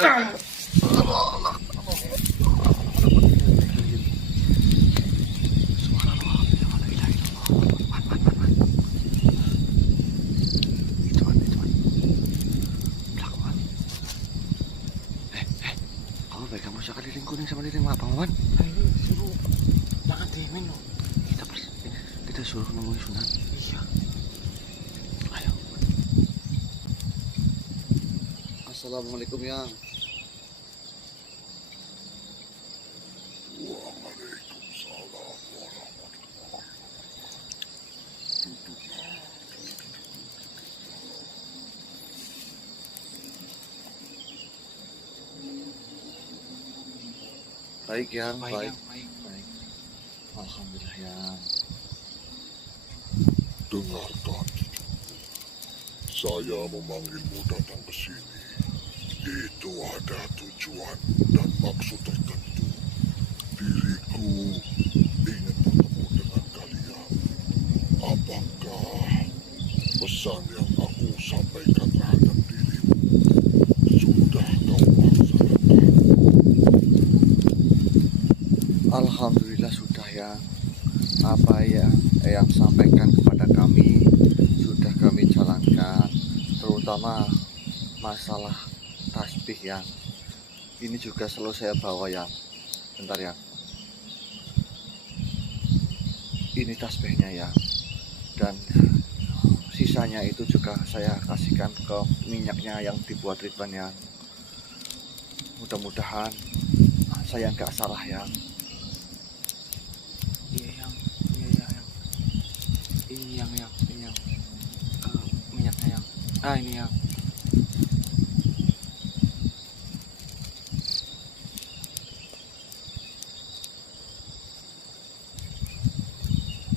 Kamu sa kaliling kuning sama liling mga pangawan. Ay, suruh jangan timin loh. Kita suruh nemuin sunat. Iya. Ayo. Assalamualaikum yang. Waalaikumsalam warahmatullahi. Baik yang, Baik, baik. yang, baik. Alhamdulillah yang. Dengarkan, saya memanggilmu datang ke sini. Itu ada tujuan dan maksud tertentu. Diriku ingin bertemu dengan kalian. Apakah pesan yang aku sampaikan terhadap dirimu sudah kau laksanakan? Alhamdulillah sudah yang. Apa yang sampaikan kepada kami sudah kami jalankan, terutama masalah tasbih yang ini juga selalu saya bawa yang. Bentar ya, ini tasbihnya ya, dan sisanya itu juga saya kasihkan ke minyaknya yang dibuat Ridwan yang. Mudah-mudahan saya nggak salah yang. Iya yang, ini yang minyaknya yang. Ini yang.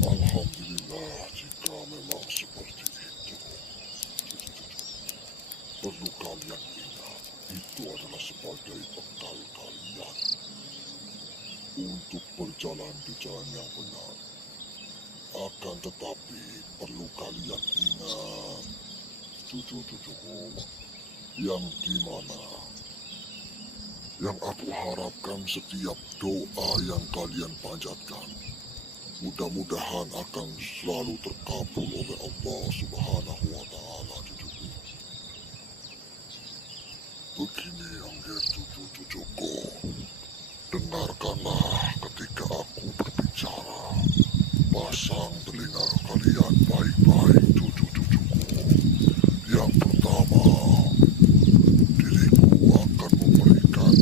Alhamdulillah jika memang seperti itu. Perlu kalian ingat, itu adalah sebagai bekal kalian untuk berjalan di jalan yang benar. Akan tetapi perlu kalian ingat, cucu-cucuku, yang dimana yang aku harapkan setiap doa yang kalian panjatkan mudah-mudahan akan selalu terkabul oleh Allah Subhanahu wa Ta'ala, cucuku. Begini yang cucu-cucuku, dengarkanlah ketika aku berbicara. Pasang telinga kalian baik-baik, cucu-cucuku. Yang pertama, diriku akan memberikan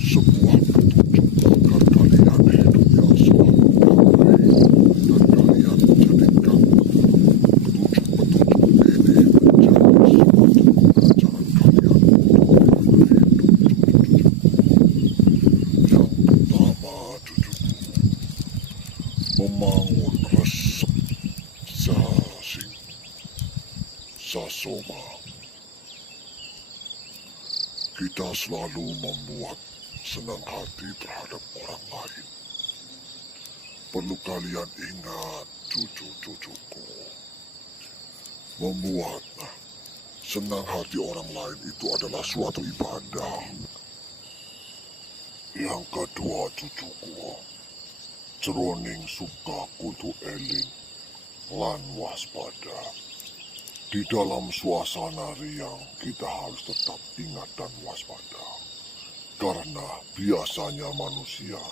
sebuah petunjuk agar kalian hidupnya selalu damai dan kalian menjadikan petunjuk-petunjuk ini menjadi suatu pelajaran kalian untuk hidup, cucu-cucuku. Yang pertama, cucuku, membangun resep sasoma. Kita selalu membuat senang hati terhadap orang lain. Perlu kalian ingat, cucu-cucuku, membuat senang hati orang lain itu adalah suatu ibadah. Yang kedua, cucuku, jroning suka kudu eling lan waspada. Di dalam suasana riang kita harus tetap ingat dan waspada. Karena biasanya manusia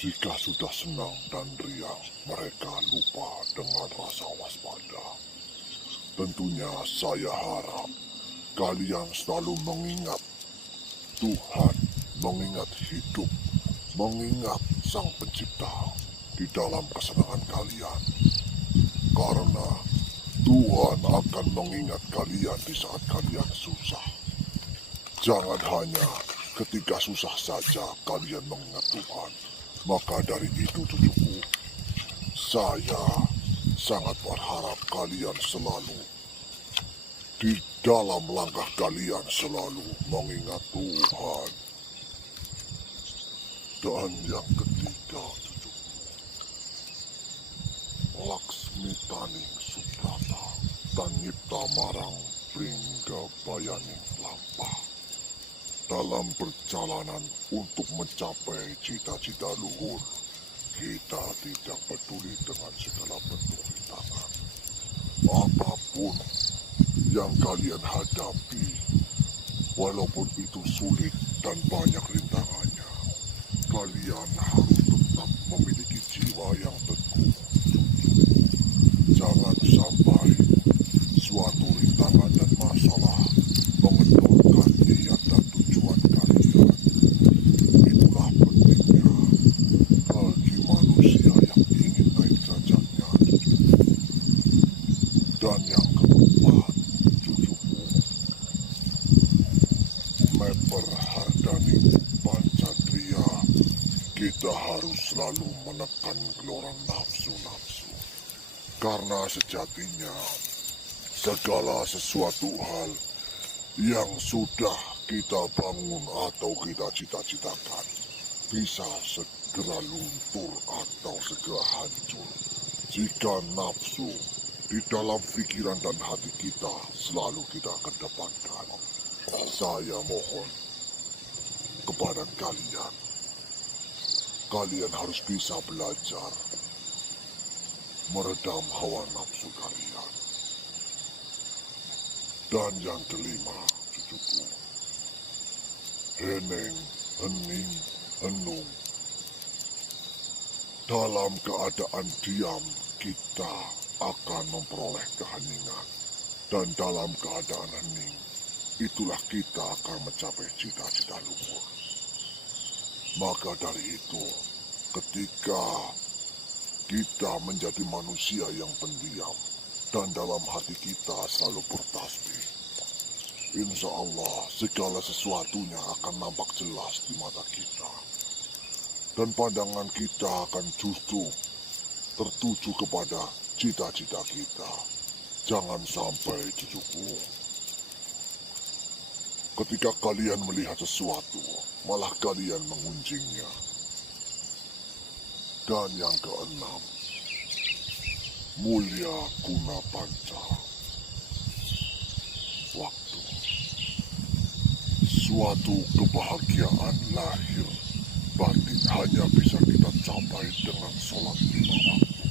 jika sudah senang dan riang mereka lupa dengan rasa waspada. Tentunya saya harap kalian selalu mengingat Tuhan, mengingat hidup, mengingat Sang Pencipta di dalam kesenangan kalian. Karena Tuhan akan mengingat kalian di saat kalian susah. Jangan hanya ketika susah saja kalian mengingat Tuhan. Maka dari itu, cucuku, saya sangat berharap kalian selalu di dalam langkah kalian selalu mengingat Tuhan. Dan yang ketiga, cucuku, Laksmi Taning Subrata dan Nyipta Marang Pringgabayaning lampah. Dalam perjalanan untuk mencapai cita-cita luhur, kita tidak peduli dengan segala bentuk rintangan. Apapun yang kalian hadapi, walaupun itu sulit dan banyak rintangannya, kalian harus tetap memiliki jiwa yang teguh. Jangan sampai suatu rintangan dan masalah mengendorkan niat dan tujuan kalian. Itulah pentingnya bagi manusia yang ingin naik derajatnya. Dan yang keempat, cucuku, Mapper Hardani Pancatria, kita harus selalu menekan gelora nafsu-nafsu. Karena sejatinya segala sesuatu hal yang sudah kita bangun atau kita cita-citakan bisa segera luntur atau segera hancur jika nafsu di dalam pikiran dan hati kita selalu kita kedepankan. Saya mohon kepada kalian harus bisa belajar meredam hawa nafsu kalian. Dan yang kelima, cucuku, Heneng, hening, henung. Dalam keadaan diam, kita akan memperoleh keheningan. Dan dalam keadaan hening, itulah kita akan mencapai cita-cita luhur. Maka dari itu, ketika kita menjadi manusia yang pendiam dan dalam hati kita selalu bertasbih, insya Allah segala sesuatunya akan nampak jelas di mata kita. Dan pandangan kita akan justru tertuju kepada cita-cita kita. Jangan sampai, cucuku, ketika kalian melihat sesuatu, malah kalian mengunjingnya. Dan yang keenam, mulia guna panca. Waktu. Suatu kebahagiaan lahir batin hanya bisa kita capai dengan sholat 5 waktu.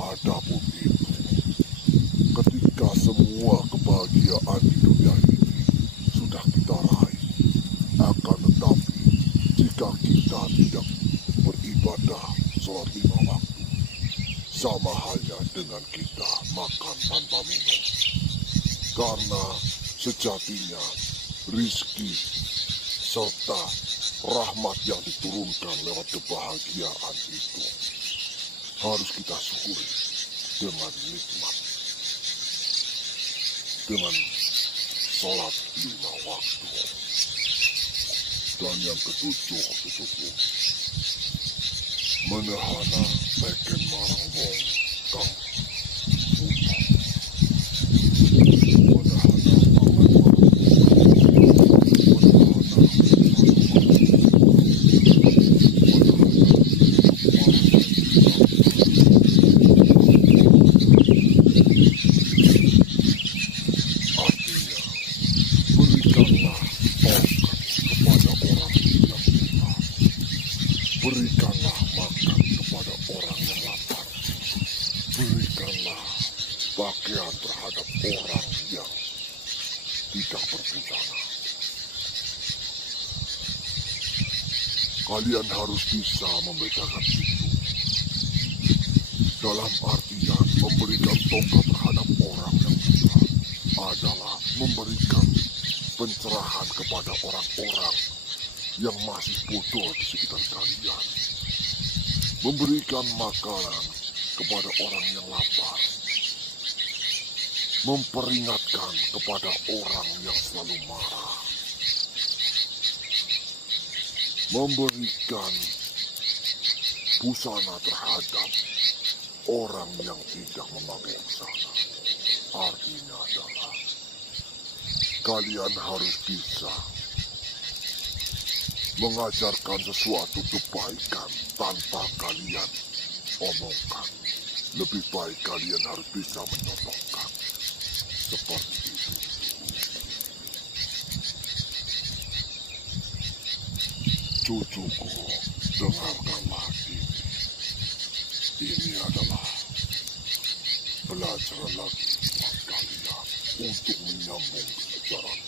Adapun itu, ketika semua kebahagiaan di dunia ini sudah kita raih, akan tetapi jika kita tidak beribadah sholat 5 waktu, sama halnya dengan kita makan tanpa minum. Karena sejatinya rizki serta rahmat yang diturunkan lewat kebahagiaan itu harus kita syukuri dengan nikmat, dengan sholat 5 waktu. Dan yang ketujuh, cucuku, menehana peken marang wong kang buta. Menehana mangan marang artinya, berikanlah tongkat kepada orang yang buta. Berikanlah makan kepada orang yang lapar. Berikanlah pakaian terhadap orang yang tidak berbusana. Kalian harus bisa membedakan itu. Dalam artian memberikan tongkat terhadap orang yang buta adalah memberikan pencerahan kepada orang-orang yang masih bodoh di sekitar kalian. Memberikan makanan kepada orang yang lapar. Memperingatkan kepada orang yang selalu marah. Memberikan busana terhadap orang yang tidak memakai busana. Artinya adalah kalian harus bisa mengajarkan sesuatu kebaikan tanpa kalian omongkan. Lebih baik kalian harus bisa mencontohkan. seperti itu. Cucuku, dengarkanlah ini. Ini adalah pelajaran lagi buat kalian untuk menyambung pelajaran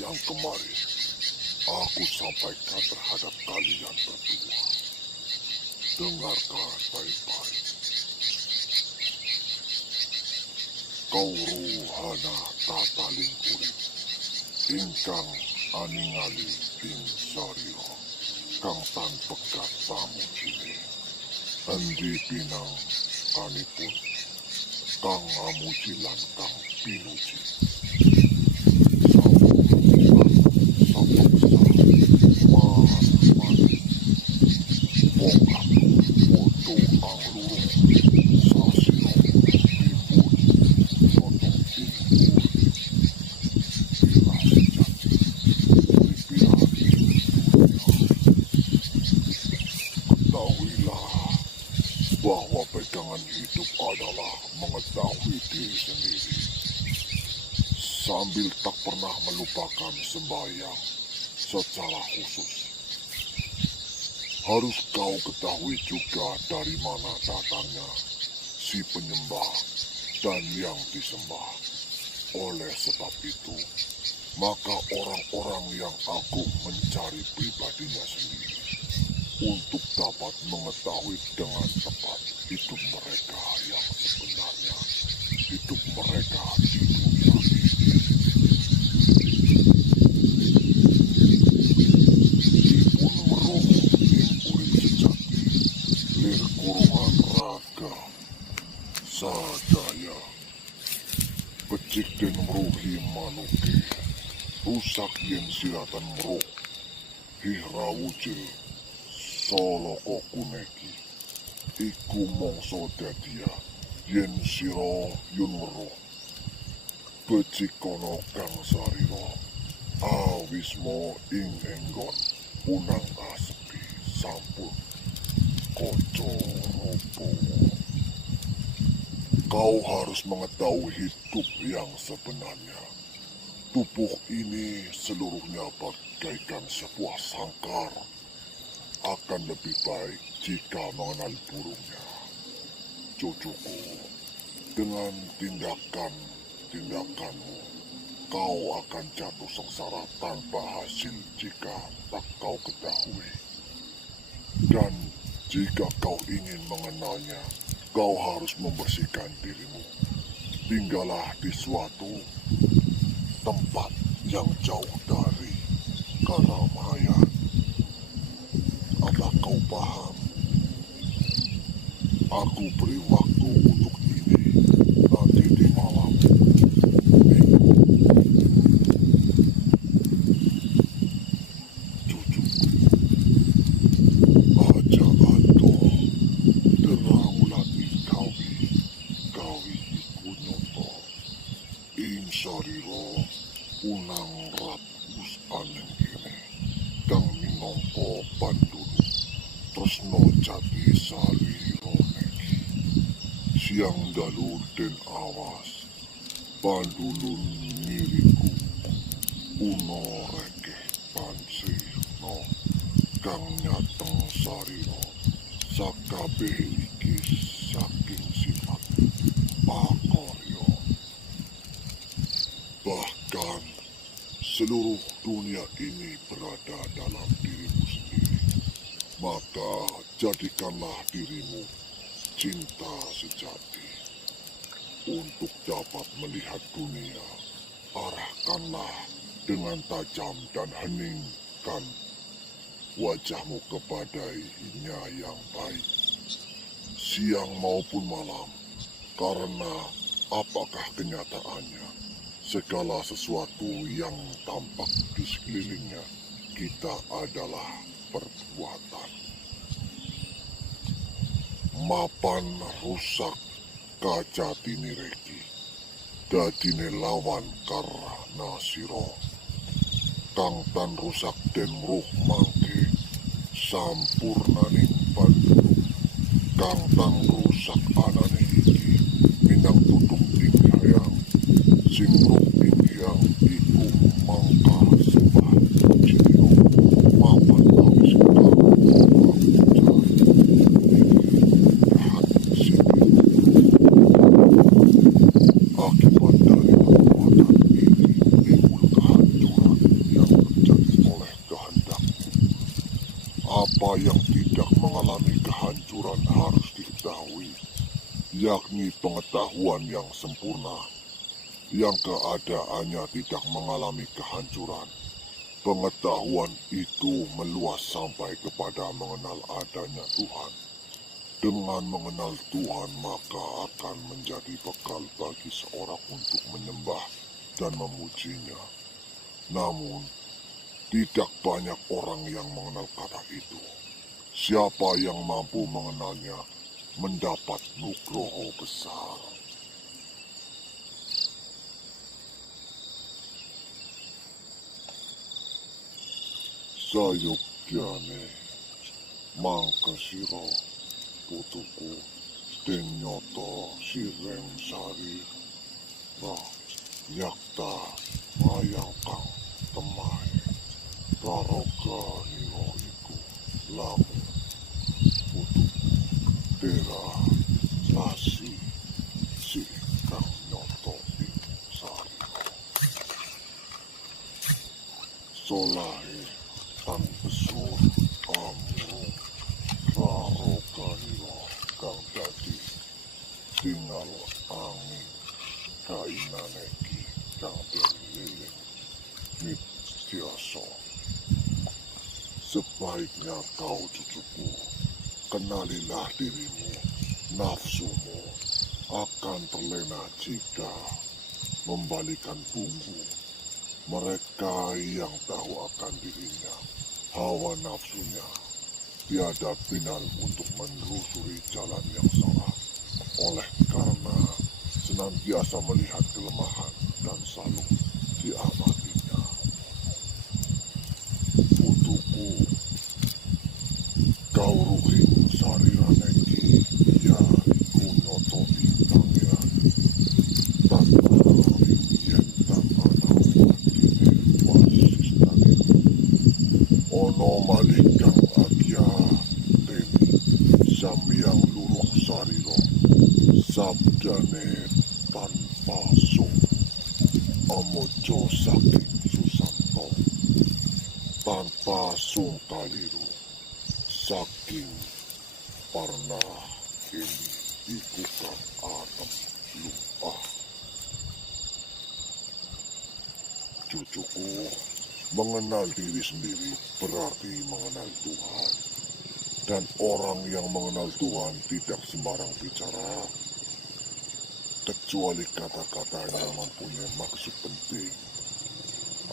yang kemarin aku sampaikan terhadap kalian berdua. Dengarkan baik-baik. Kau ruhana tataling urip, ingkang aningali ing sarira, kang tan pegat pamujine, endi pinang kanipun, kang amuji lan kang pinuji. Ketahuilah bahwa pegangan hidup adalah mengetahui diri sendiri, sambil tak pernah melupakan sembahyang secara khusus. Harus kau ketahui juga dari mana datangnya si penyembah dan yang disembah. Oleh sebab itu, maka orang-orang yang agung mencari pribadinya sendiri untuk dapat mengetahui dengan tepat hidup mereka yang sebenarnya, hidup mereka di dunia ini. Dipun meruh ing urip sejati, lir kurungan raga sadaya, becik den meruhi manuke, rusak yen siratan meruh, hihrawujil soloko kuneki, iku mongso dadia, yen siro yun meruh, becikono kang sariro, awismo ing enggon, unang asepi sampun, koco robo. Kau harus mengetahui hidup yang sebenarnya. Tubuh ini seluruhnya bagaikan sebuah sangkar. Akan lebih baik jika mengenal burungnya. Cucuku, dengan tindakanmu, kau akan jatuh sengsara tanpa hasil jika tak kau ketahui. Dan jika kau ingin mengenalnya, kau harus membersihkan dirimu. Tinggallah di suatu tempat yang jauh dari keramaian. Apa kau paham? Aku beri waktu untuk ini nanti di malam minggu. Cucuku, aja ato deraulat kawi iku nyoto ing sarira unang ratus aneng kene kang minangka pandulu tresno jati sarira niki siang dalu den awas pandulun miriku uno rekeh pansirno kang nyateng sarira sakabeh iki saking sifat pakarya. Bahkan seluruh dunia ini berada dalam dirimu sendiri. Maka jadikanlah dirimu cinta sejati. Untuk dapat melihat dunia, arahkanlah dengan tajam dan heningkan wajahmu kepadanya yang baik, siang maupun malam, karena apakah kenyataannya, segala sesuatu yang tampak di sekelilingnya kita adalah perbuatan. Mapan rusak kaca tinireki, dadine lawan karna siro, kang tan rusak den mruh mangke, sampurnaning pandulu, kang tan rusak anane iki, minang tutuk ing hayang, mangka sembah Cino mapan awis akibat dari perbuatan ini timbul kehancuran yang terjadi oleh kehendak. Apa yang tidak mengalami kehancuran harus diketahui, yakni pengetahuan yang sempurna. Yang keadaannya tidak mengalami kehancuran. Pengetahuan itu meluas sampai kepada mengenal adanya Tuhan. Dengan mengenal Tuhan maka akan menjadi bekal bagi seorang untuk menyembah dan memujinya. Namun, tidak banyak orang yang mengenal kata itu. Siapa yang mampu mengenalnya mendapat nugroho besar. Sayukyane mangkasiro putuku denyoto sireng sari na yakta mayangkang temai raroga nino iku lamu putuku dera lasi si kang nyoto iku sari solahe tan besur amurung raroga nino kang dadi tinggal angin kainaneki kang beliling nityaso. Sebaiknya kau cucuku, kenalilah dirimu, nafsumu akan terlena jika membalikan punggung. Mereka yang tahu akan dirinya, hawa nafsunya, tiada final untuk menelusuri jalan yang salah. Oleh karena senantiasa melihat kelemahan dan selalu diamatinya. Putuku, kau ruhing sariraneki, ya iku nyotohi tangiran. Tanpa ringyen tanpa naukine wasistane. Ono malikang agya teni, samyang luruh sariro, sabdane tanpa sung. Amojo saking susanto, tanpa sung kaliru, saking parna ini ikukan atem lupa. Cucuku, mengenal diri sendiri berarti mengenal Tuhan. Dan orang yang mengenal Tuhan tidak sembarang bicara, kecuali kata-katanya mempunyai maksud penting.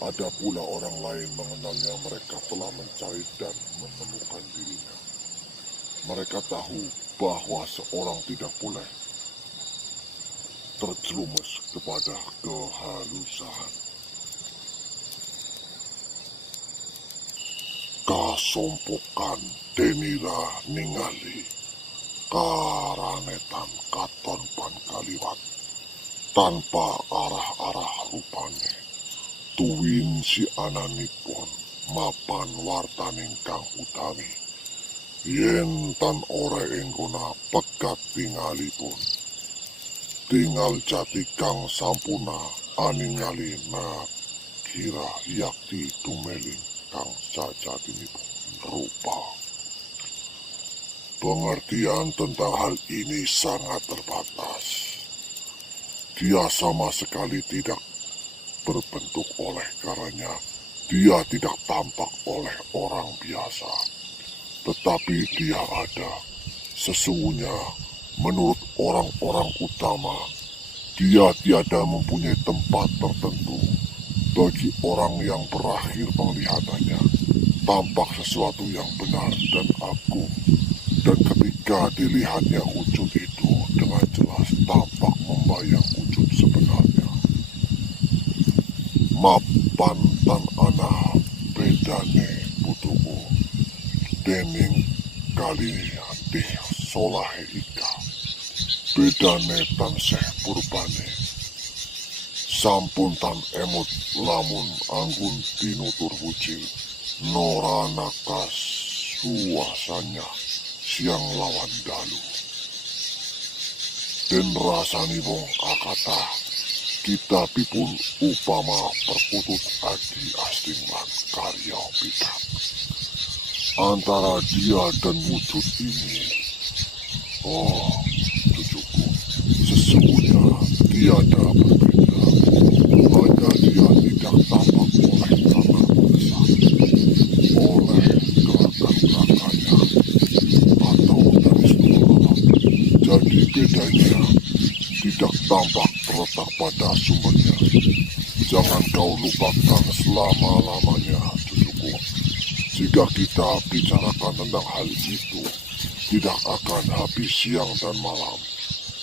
Ada pula orang lain mengenalnya, mereka telah mencari dan menemukan dirinya. Mereka tahu bahwa seorang tidak boleh terjerumus kepada kehalusan. Kasompokan denira ningali, karanetan katon pan kaliwat, tanpa arah-arah rupane. Tuwin si ananipun mapan wartaning kang utami. Yen tan ore enggona pegat tingalipun. Tingal jati kang sampuna aningali na kira yakti tumeling kang sajatinipun rupa. Pengertian tentang hal ini sangat terbatas. Dia sama sekali tidak berbentuk oleh karena dia tidak tampak oleh orang biasa. Tetapi dia ada. Sesungguhnya menurut orang-orang utama, dia tiada mempunyai tempat tertentu. Bagi orang yang berakhir penglihatannya, tampak sesuatu yang benar dan agung. Dan ketika dilihatnya wujud itu dengan jelas tampak membayang wujud sebenarnya. Mapan tan ana bedane putuku, dening kali dih solahe ika, bedane tan seh purbane. sampun tan emut lamun anggun tinutur wuci noranakas suasanya siang lawan dalu. Den rasani wong akata kita pipun upama perputut adi astingan karya pikat. Antara dia dan wujud ini, oh cucuku, sesungguhnya tiada berbeda. Hanya dia tidak tampak oleh kamar besar, oleh gerakan-gerakannya, atau dari seluruh. Jadi bedanya tidak tampak terletak pada sumbernya. Jangan kau lupakan selama-lamanya, cucuku. Jika kita bicarakan tentang hal itu, tidak akan habis siang dan malam.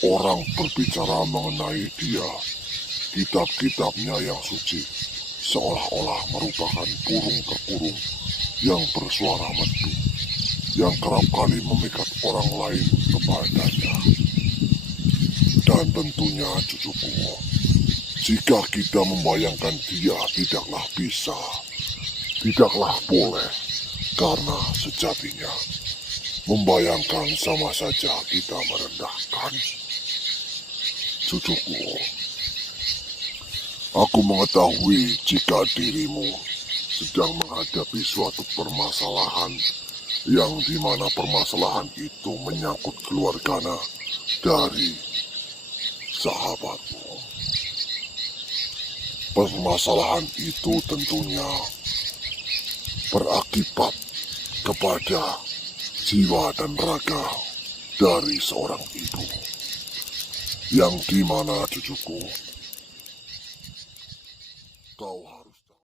Orang berbicara mengenai dia, kitab-kitabnya yang suci, seolah-olah merupakan burung terkurung yang bersuara merdu, yang kerap kali memikat orang lain kepadanya. Dan tentunya cucuku, jika kita membayangkan dia tidaklah bisa, tidaklah boleh, karena sejatinya membayangkan sama saja kita merendahkan. Cucuku, aku mengetahui jika dirimu sedang menghadapi suatu permasalahan yang dimana permasalahan itu menyangkut keluarganya dari sahabatmu. Permasalahan itu tentunya berakibat kepada jiwa dan raga dari seorang ibu, yang dimana cucuku, kau